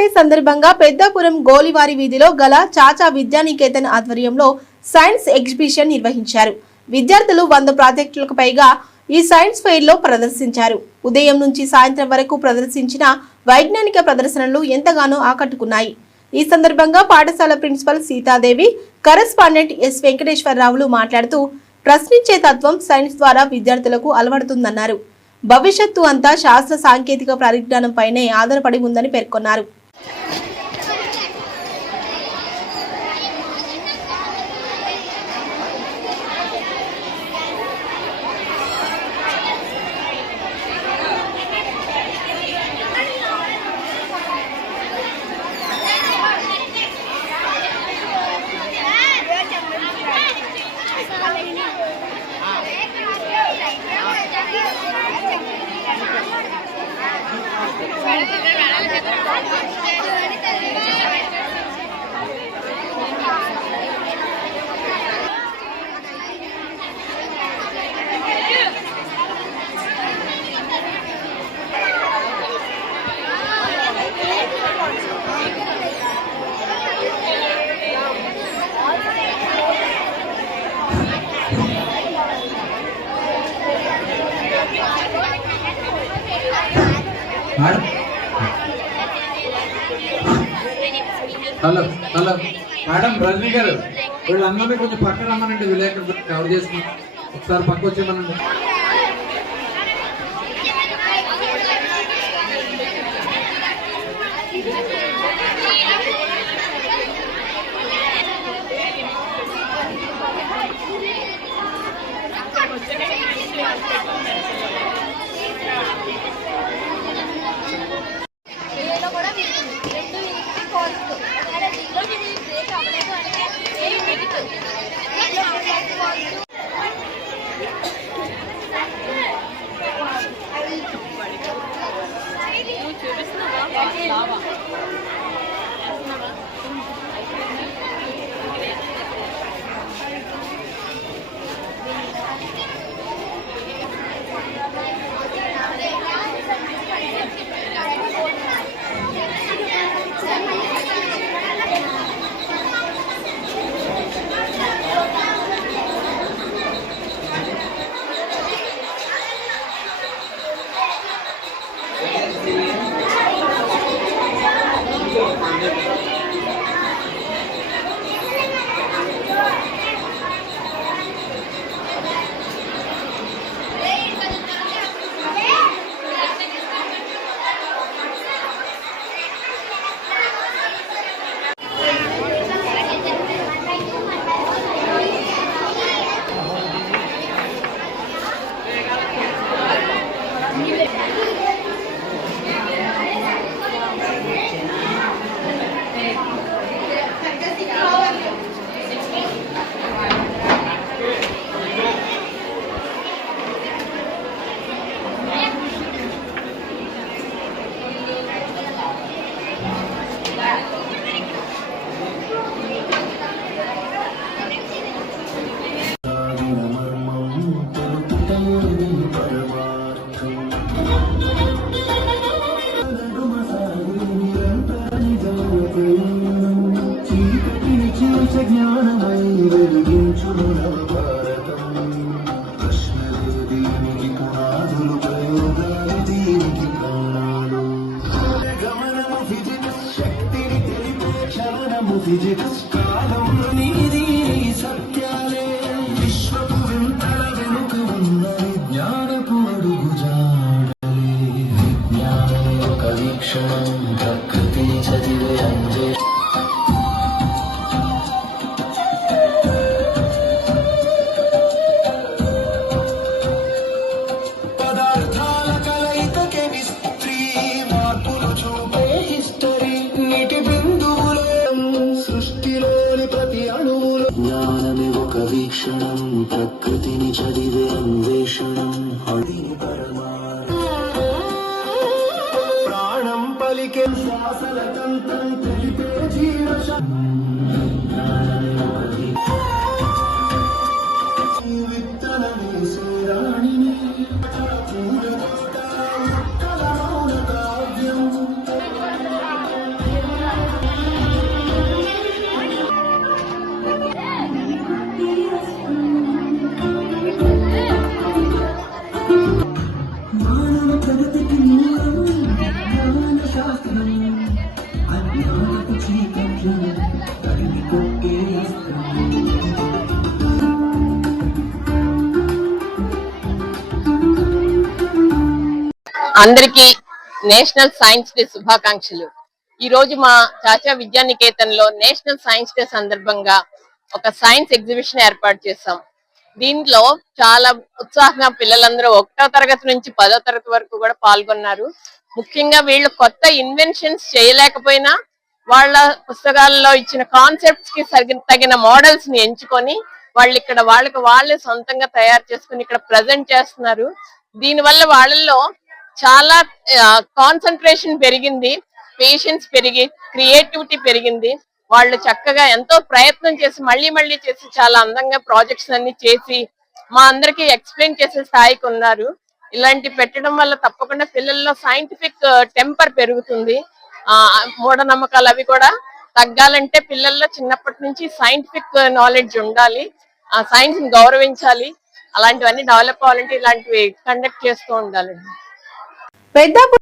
Day సందర్భంగా పెద్దాపురం గోలివారి వీధిలో గల చాచా విద్యానికేతన్ ఆధ్వర్యంలో సైన్స్ ఎగ్జిబిషన్ నిర్వహించారు. విద్యార్థులు 100 ప్రాజెక్టులకు పైగా ఈ సైన్స్ ఫెయిర్ లో ప్రదర్శించారు. ఉదయం నుంచి సాయంత్రం వరకు ప్రదర్శించిన వైజ్ఞానిక ప్రదర్శనలు ఎంతగానో ఆకట్టుకున్నాయి. ఈ సందర్భంగా పాఠశాల ప్రిన్సిపల్ సీతాదేవి, కరెస్పాండెంట్ ఎస్ వెంకటేశ్వరరావులు మాట్లాడుతూ ప్రశ్నించే తత్వం సైన్స్ ద్వారా విద్యార్థులకు అలవడుతుందన్నారు. భవిష్యత్తు అంతా శాస్త్ర సాంకేతిక పరిజ్ఞానంపైనే ఆధారపడి ఉందని పేర్కొన్నారు. హలో హలో మేడం రజనీ గారు, వీళ్ళందరినీ కొంచెం పక్క రమ్మనండి. విలేకరు కవర్ చేసుకుని ఒకసారి పక్క వచ్చేమనండి. సత్యాలే విశ్వపు వింతల వెనుక ఉన్న విజ్ఞానపు అడుగుజాడలే. విజ్ఞానమే ఒక వీక్షణం, ప్రకృతిని చదివే అన్వేషణ. పదార్థాల కలయిక కెమిస్ట్రీ, మార్పులు చూపే హిస్టరీ. నీటి బిందువులో సృష్టిలోని ప్రతి అణువులో జ్ఞానమే ఒక వీక్షణం, ప్రకృతిని చదివే అన్వేషణం. అడిని ప్రాణం పలికే శ్వాసల తంత్రం తెలిపే జీవశ విత్తనమే శ్రీరాణిని పూల తోట మొక్కల మౌన కావ్యం. అందరికీ నేషనల్ సైన్స్ డే శుభాకాంక్షలు. ఈ రోజు మా చాచా విద్యానికేతన్ లో నేషనల్ సైన్స్ డే సందర్భంగా ఒక సైన్స్ ఎగ్జిబిషన్ ఏర్పాటు చేశాం. దీంట్లో చాలా ఉత్సాహంగా పిల్లలందరూ 1వ తరగతి నుంచి 10వ తరగతి వరకు కూడా పాల్గొన్నారు. ముఖ్యంగా వీళ్ళు కొత్త ఇన్వెన్షన్స్ చేయలేకపోయినా వాళ్ళ పుస్తకాల్లో ఇచ్చిన కాన్సెప్ట్స్ కి తగిన మోడల్స్ ని ఎంచుకొని వాళ్ళు ఇక్కడ వాళ్ళే సొంతంగా తయారు చేసుకుని ఇక్కడ ప్రజెంట్ చేస్తున్నారు. దీని వల్ల వాళ్ళల్లో చాలా కాన్సన్ట్రేషన్ పెరిగింది, పేషెన్స్ పెరిగి, క్రియేటివిటీ పెరిగింది. వాళ్ళు చక్కగా ఎంతో ప్రయత్నం చేసి మళ్ళీ చేసి చాలా అందంగా ప్రాజెక్ట్స్ అన్ని చేసి మా అందరికి ఎక్స్ప్లెయిన్ చేసే స్థాయికి ఉన్నారు. ఇలాంటి పెట్టడం వల్ల తప్పకుండా పిల్లల్లో సైంటిఫిక్ టెంపర్ పెరుగుతుంది. మూఢనమ్మకాలు అవి కూడా తగ్గాలంటే పిల్లల్లో చిన్నప్పటి నుంచి సైంటిఫిక్ నాలెడ్జ్ ఉండాలి, ఆ సైన్స్ ని గౌరవించాలి. అలాంటివన్నీ డెవలప్ అవ్వాలంటే ఇలాంటివి కండక్ట్ చేస్తూ ఉండాలండి. పెద్దాపురం